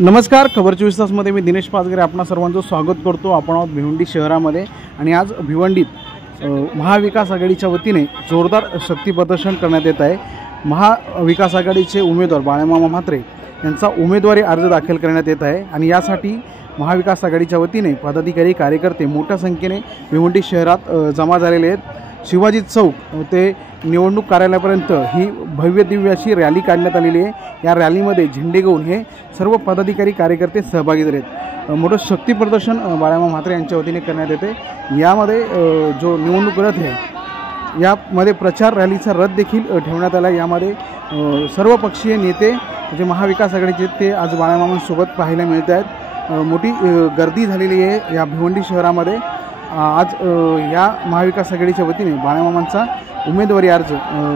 नमस्कार, खबर 24 तासमध्ये मी दिनेश पाचगरे आपणा सर्वांचं स्वागत करतो। आपण आहोत भिवंडी शहरामध्ये आणि आज भिवंडीत महाविकास आघाडीच्या वतीने जोरदार शक्ती प्रदर्शन करण्यात येत आहे। महाविकास आघाडीचे उमेदवार बाळामामा म्हात्रे यांचा उमेदवारी अर्ज दाखल करण्यात येत आहे आणि यासाठी महाविकास आघाडीच्या वतीने पदाधिकारी कार्यकर्ते मोठ्या संख्येने भिवंडी शहरात जमा झालेले आहेत। शिवाजी चौक ते निवडणूक कार्यालयापर्यंत ही भव्य दिव्य अशी रॅली काढण्यात आलेली आहे। या रॅलीमध्ये झेंडे घेऊन हे सर्व पदाधिकारी कार्यकर्ते सहभागी झाले आहेत। मोठं शक्ती प्रदर्शन बाळामामा म्हात्रे यांच्या वतीने करण्यात येते। यामध्ये जो निवडणूक रथ आहे यामध्ये प्रचार रॅलीचा रथ देखील ठेवण्यात आला। यामध्ये सर्व पक्षीय नेते जे महाविकास आघाडीचे ते आज बाळामामांसोबत पाहायला मिळत आहेत। मोठी गर्दी झालेली आहे या भिवंडी शहरामध्ये। आज या महाविकास आघाडीच्या वतीने बाळामामांचा उमेदवारी अर्ज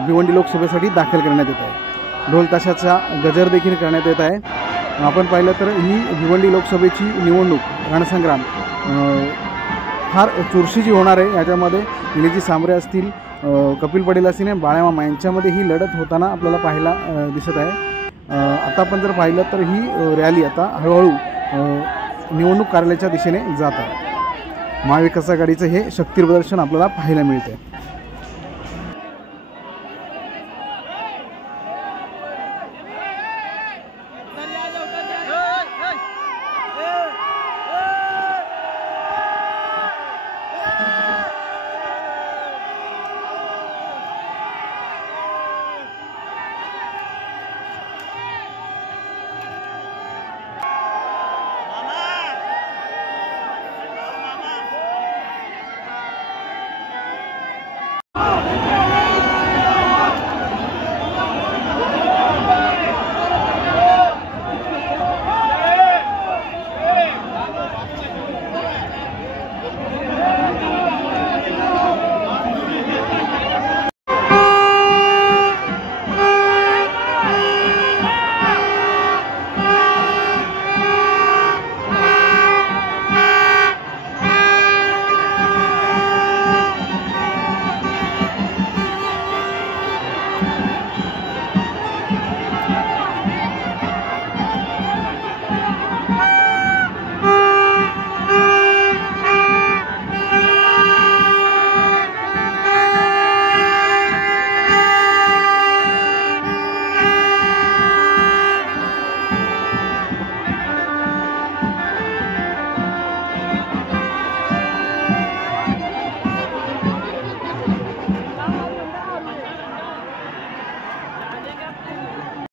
भिवंडी लोकसभेसाठी दाखल करण्यात येत आहे। ढोल ताशाचा गजर देखील करण्यात येत आहे। आपण पाहिलं तर ही भिवंडी लोकसभेची निवडणूक रणसंग्राम फार चुरशीची होणार आहे। याच्यामध्ये निलेजी सांबरे असतील, कपिल पटेल असतील, बाळामामा यांच्यामध्ये ही लढत होताना आपल्याला पाहायला दिसत आहे। आता आपण जर पाहिलं तर ही रॅली आता हळूहळू निवडणूक कार्यालयाच्या दिशेने जात आहे। महाविकास आघाडीचं हे शक्ती प्रदर्शन आपल्याला पाहायला मिळते।